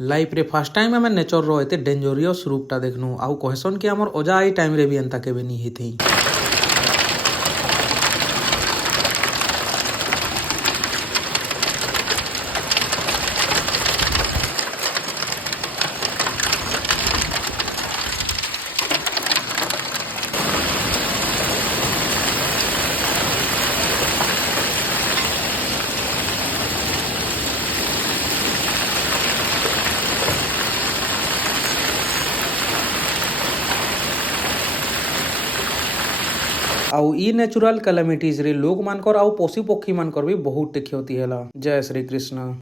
Life रे fast time आम nature रो एते डेंजरियस रूपटा देखनु आउ कहसन कि हमर अजा आई टाइम रे भी एंता केबे नी हेथई। आउ ई नेचुरल कैलेमिटीज रे लोग मानकर आउ पशु पक्षी मानकर भी बहुत क्षति होला। जय श्री कृष्ण।